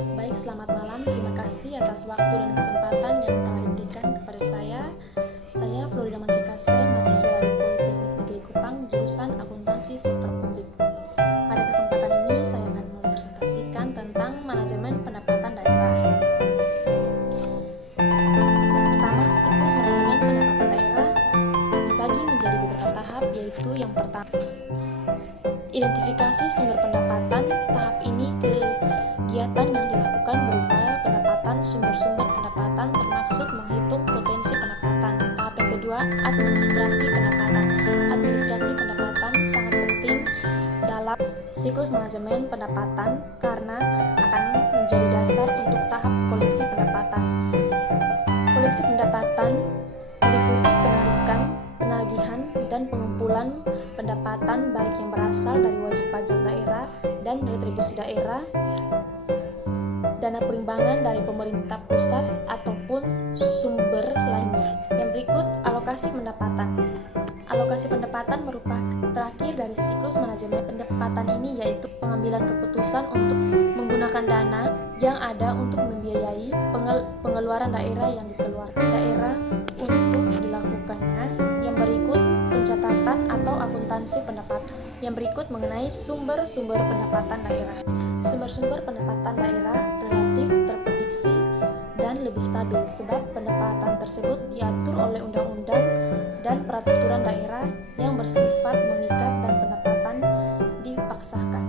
Baik, selamat malam. Terima kasih atas waktu dan kesempatan yang telah diberikan kepada saya. Saya Florida Mancekase, mahasiswa dari Politeknik Negeri Kupang, jurusan Akuntansi Sektor Publik. Pada kesempatan ini, saya akan mempresentasikan tentang manajemen pendapatan daerah. Pertama, siklus manajemen pendapatan daerah dibagi menjadi beberapa tahap, yaitu yang pertama, identifikasi sumber pendapatan. Tahap ini kegiatan yang dilakukan berupa pendapatan sumber-sumber pendapatan termaksud menghitung potensi pendapatan. Tahap yang kedua, administrasi pendapatan. Administrasi pendapatan sangat penting dalam siklus manajemen pendapatan karena akan menjadi dasar untuk tahap koleksi pendapatan. Koleksi pendapatan meliputi penarikan, penagihan, dan pengumpulan pendapatan baik yang berasal dari wajib pajak daerah dan retribusi daerah, dana perimbangan dari pemerintah pusat ataupun sumber lainnya. Yang berikut, alokasi pendapatan. Alokasi pendapatan merupakan terakhir dari siklus manajemen pendapatan ini, yaitu pengambilan keputusan untuk menggunakan dana yang ada untuk membiayai pengeluaran daerah yang dikeluarkan daerah untuk dilakukannya. Yang berikut, pencatatan atau akuntansi pendapatan. Yang berikut mengenai sumber-sumber pendapatan daerah. Sumber-sumber pendapatan daerah relatif terprediksi dan lebih stabil sebab pendapatan tersebut diatur oleh undang-undang dan peraturan daerah yang bersifat mengikat dan pendapatan dipaksakan.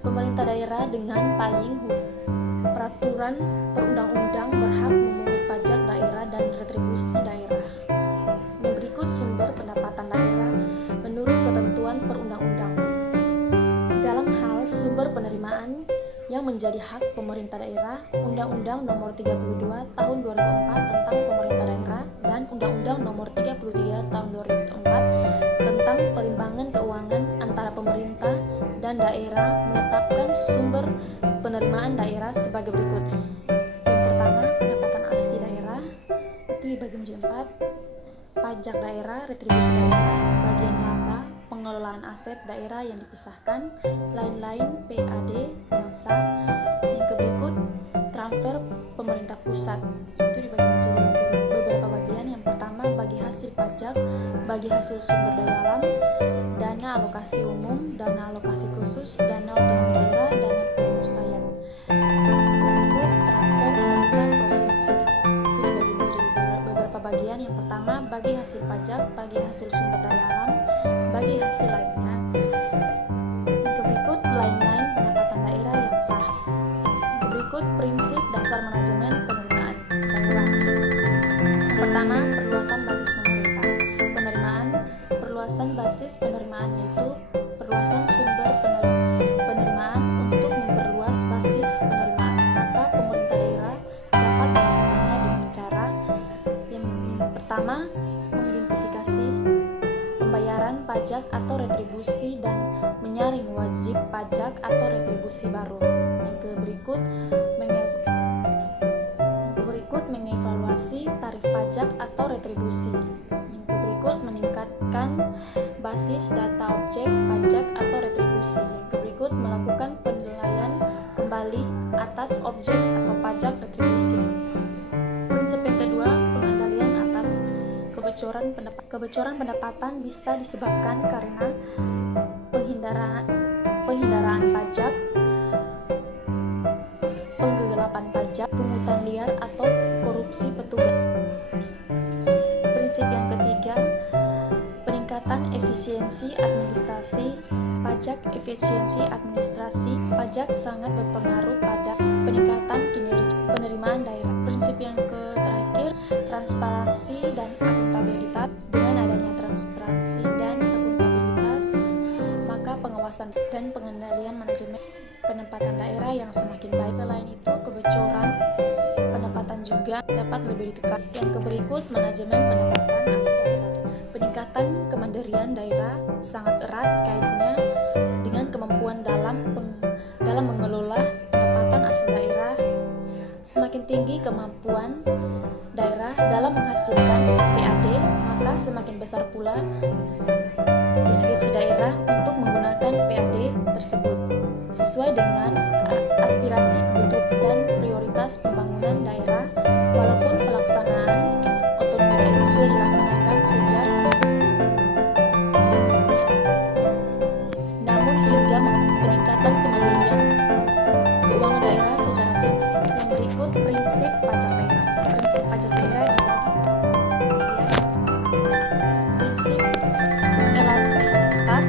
Pemerintah daerah dengan payung peraturan perundang-undang berhak memungut pajak daerah dan retribusi daerah. Yang berikut sumber pendapatan daerah menurut ketentuan perundang-undang. Dalam hal sumber penerimaan yang menjadi hak pemerintah daerah, Undang-Undang Nomor 32 Tahun 2004 tentang Pemerintah Daerah dan Undang-Undang Nomor 33 Tahun 2004 tentang Perimbangan Keuangan antara pemerintah dan daerah menetapkan sumber penerimaan daerah sebagai berikut. Yang pertama, pendapatan asli daerah itu dibagi menjadi 4. Pajak daerah, retribusi daerah, bagian laba, pengelolaan aset daerah yang dipisahkan, lain-lain PAD yang sah. Yang berikut, transfer pemerintah pusat itu dibagi menjadi beberapa bagian. Yang pertama, bagi hasil pajak, bagi hasil sumber daya alam, dana alokasi umum, dana alokasi khusus, dana otonomi daerah, dana penyelesaian. Berikut, transfer pemerintah provinsi itu dibagi menjadi beberapa bagian. Yang pertama, bagi hasil pajak, bagi hasil sumber daya alam, bagi hasil lainnya. Berikut, lain-lain pendapatan daerah yang sah. Berikut, prinsip dasar manajemen penerimaan daerah. Yang pertama, perluasan basis pemerintah. Penerimaan, perluasan basis penerimaan yaitu perluasan sumber penerimaan untuk memperluas basis penerimaan. Maka pemerintah daerah dapat melakukannya dengan cara yang pertama, mengidentifikasi pembayaran pajak atau retribusi dan menyaring wajib pajak atau retribusi baru. Yang berikut mengevaluasi tarif pajak atau retribusi. Yang berikut meningkatkan basis data objek pajak atau retribusi. Yang berikut melakukan penilaian kembali atas objek atau pajak retribusi. Prinsip yang kedua, pengendalian atas kebocoran pendapatan bisa disebabkan karena penghindaraan pajak, penggelapan pajak, pungutan liar atau korupsi petugas. Prinsip yang ketiga, peningkatan efisiensi administrasi pajak. Efisiensi administrasi pajak sangat berpengaruh pada peningkatan kinerja penerimaan daerah. Prinsip yang terakhir, transparansi dan akuntabilitas. Dengan adanya transparansi dan akuntabilitas, maka pengawasan dan pengendalian manajemen pendapatan daerah yang semakin baik. Selain itu, kebocoran pendapatan juga dapat lebih ditekan. Yang berikut, manajemen pendapatan asli daerah. Peningkatan kemandirian daerah sangat erat kaitnya dengan kemampuan dalam mengelola pendapatan asli daerah. Semakin tinggi kemampuan daerah dalam menghasilkan PAD, maka semakin besar pula diskresi daerah untuk menggunakan PAD tersebut sesuai dengan aspek prioritas pembangunan daerah, walaupun pelaksanaan otonomi daerah sudah dilaksanakan sejak, namun hingga peningkatan kemandirian keuangan daerah secara signifikan. Yang berikut prinsip pajak daerah. Prinsip pajak daerah dibagi menjadi prinsip elastisitas.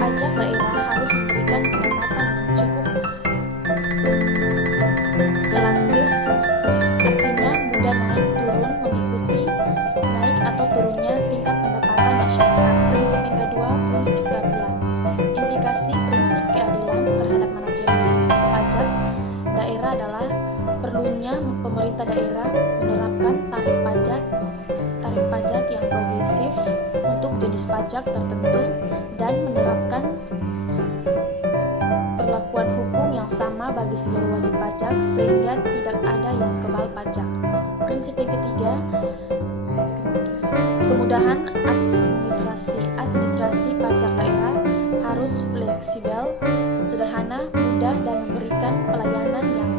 Pajak daerah harus memberikan pendapatan yang cukup elastis, artinya mudah naik turun mengikuti naik atau turunnya tingkat pendapatan masyarakat. Prinsip yang kedua, prinsip keadilan. Implikasi prinsip keadilan terhadap manajemen pajak daerah adalah perlunya pemerintah daerah menerapkan tarif pajak yang progresif untuk jenis pajak tertentu dan menerapkan perlakuan hukum yang sama bagi seluruh wajib pajak sehingga tidak ada yang kebal pajak. Prinsip yang ketiga, kemudahan administrasi pajak daerah harus fleksibel, sederhana, mudah, dan memberikan pelayanan yang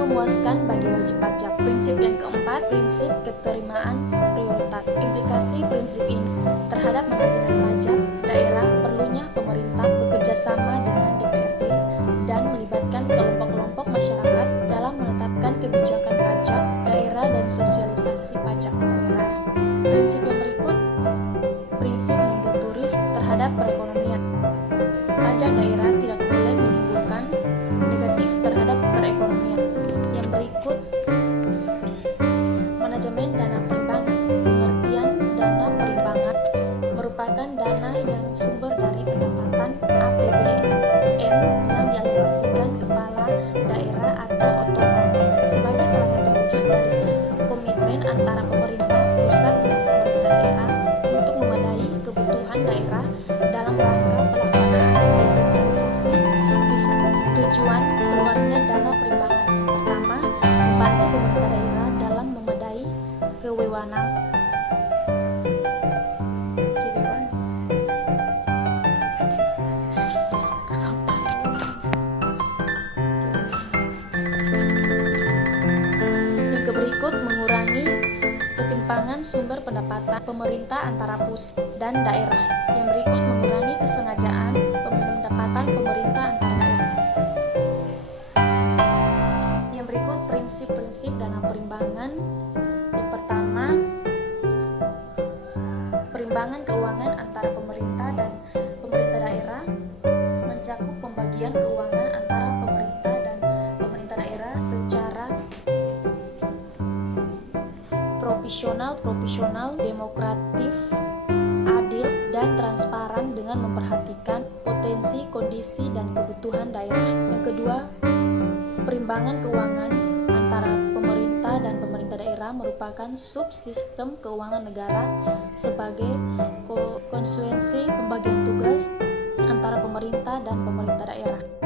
memuaskan bagi wajib pajak. Prinsip yang keempat, prinsip keterimaan prioritas. Implikasi prinsip ini terhadap manajemen pajak daerah perlunya pemerintah bekerja sama dengan DPRD dan melibatkan kelompok-kelompok masyarakat dalam menetapkan kebijakan pajak daerah dan sosialisasi pajak daerah. Prinsip yang berikut, prinsip non-turis terhadap perekonomian. Pajak daerah tidak boleh menimbulkan negatif terhadap perekonomian. Yang berikut, manajemen dana perimbangan. Pengertian dana perimbangan merupakan dana yang sumber dari pendapatan APBN yang dialokasikan kepala daerah atau otonom sebagai salah satu wujud dari komitmen antara pemerintah pusat dengan pemerintah daerah untuk memadai kebutuhan daerah dalam rangka pelaksanaan desentralisasi fiskal. Tujuan keluarnya dana perimbangan yang pertama, membantu pemerintah daerah dalam memadai kewenangan berikut, mengurangi ketimpangan sumber pendapatan pemerintah antara pusat dan daerah. Yang berikut, mengurangi kesengajaan pendapatan pemerintah antara daerah. Yang berikut, prinsip-prinsip dana perimbangan. Yang pertama, perimbangan keuangan antara pemerintah dan pemerintah daerah mencakup pembagian keuangan antara pemerintah dan pemerintah daerah secara proporsional, demokratis, adil, dan transparan dengan memperhatikan potensi, kondisi, dan kebutuhan daerah. Yang kedua, perimbangan keuangan antara pemerintah dan pemerintah daerah merupakan subsistem keuangan negara sebagai konsekuensi pembagian tugas antara pemerintah dan pemerintah daerah.